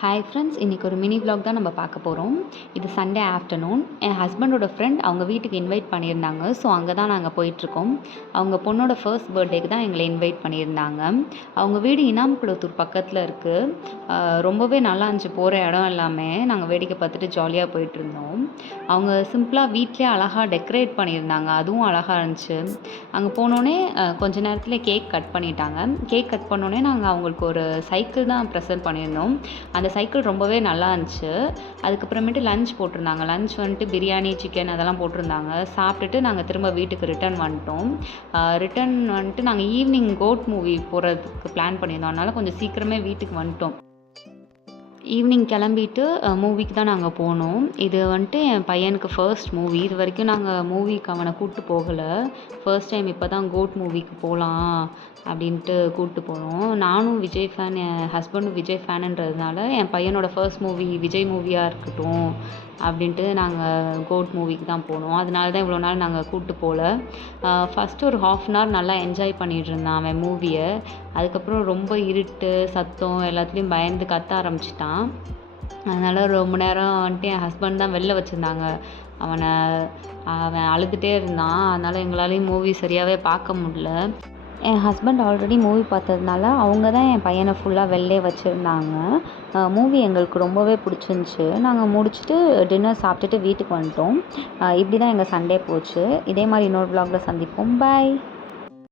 Hi friends, இன்றைக்கி ஒரு mini vlog தான் நம்ம பார்க்க போகிறோம். இது சண்டே ஆஃப்டர்நூன். என் ஹஸ்பண்டோட ஃப்ரெண்ட் அவங்க வீட்டுக்கு இன்வைட் பண்ணியிருந்தாங்க. ஸோ அங்கே தான் நாங்கள் போயிட்டுருக்கோம். அவங்க பொண்ணோட ஃபர்ஸ்ட் பர்த்டேக்கு தான் எங்களை இன்வைட் பண்ணியிருந்தாங்க. அவங்க வீடு இனாம்குளத்தூர் பக்கத்தில் இருக்குது. ரொம்பவே நல்லா இருந்துச்சு. போகிற இடம் எல்லாமே நாங்கள் வேடிக்கை பார்த்துட்டு ஜாலியாக போயிட்டுருந்தோம். அவங்க சிம்பிளாக வீட்டிலே அழகாக டெக்கரேட் பண்ணியிருந்தாங்க. அதுவும் அழகாக இருந்துச்சு. அங்கே போனோடனே கொஞ்ச நேரத்தில் கேக் கட் பண்ணிட்டாங்க. கேக் கட் பண்ணோடனே நாங்கள் அவங்களுக்கு ஒரு சைக்கிள் தான் ப்ரெசென்ட் பண்ணியிருந்தோம். அந்த சைக்கிள் ரொம்பவே நல்லா இருந்துச்சு. அதுக்கப்புறமேட்டு லஞ்ச் போட்டிருந்தாங்க. லஞ்ச் வந்துட்டு பிரியாணி, சிக்கன் அதெல்லாம் போட்டிருந்தாங்க. சாப்பிட்டுட்டு நாங்கள் திரும்ப வீட்டுக்கு ரிட்டர்ன் வந்துட்டோம். ரிட்டர்ன் வந்துட்டு நாங்கள் ஈவினிங் கோட் மூவி போகிறதுக்கு பிளான் பண்ணியிருந்தோம். அதனால் கொஞ்சம் சீக்கிரமே வீட்டுக்கு வந்துட்டோம். ஈவினிங் கிளம்பிட்டு மூவிக்கு தான் நாங்கள் போனோம். இது வந்துட்டு என் பையனுக்கு ஃபர்ஸ்ட் மூவி. இது வரைக்கும் நாங்கள் மூவிக்கு அவனை கூப்பிட்டு போகலை. ஃபர்ஸ்ட் டைம் இப்போ தான் கோட் மூவிக்கு போகலாம் அப்படின்ட்டு கூப்பிட்டு போனோம். நானும் விஜய் ஃபேன், என் ஹஸ்பண்டும் விஜய் ஃபேனுன்றதுனால என் பையனோட ஃபர்ஸ்ட் மூவி விஜய் மூவியாக இருக்கட்டும் அப்படின்ட்டு நாங்கள் கோட் மூவிக்கு தான் போனோம். அதனால தான் இவ்வளோ நாள் நாங்கள் கூப்பிட்டு போகல. ஃபஸ்ட்டு ஒரு 1/2 அன் ஹவர் நல்லா என்ஜாய் பண்ணிகிட்டு இருந்தான் அவன் மூவியை. அதுக்கப்புறம் ரொம்ப இருட்டு, சத்தம் எல்லாத்துலேயும் பயந்து கத்த ஆரம்பிச்சிட்டான். அதனால் ரொம்ப நேரம் வந்துட்டு என் ஹஸ்பண்ட் தான் வெளில வச்சுருந்தாங்க. அவன் அழுதுகிட்டே இருந்தான். அதனால் எங்களாலேயும் மூவி சரியாகவே பார்க்க முடில. என் ஹஸ்பண்ட் ஆல்ரெடி மூவி பார்த்ததுனால அவங்க தான் என் பையனை ஃபுல்லாக வெளிலே வச்சுருந்தாங்க. மூவி எங்களுக்கு ரொம்பவே பிடிச்சிருந்துச்சி. நாங்கள் முடிச்சுட்டு டின்னர் சாப்பிட்டுட்டு வீட்டுக்கு வந்துட்டோம். இப்படி தான் எங்கள் சண்டே போச்சு. இதே மாதிரி இன்னொரு vlogல சந்திப்போம். பாய்.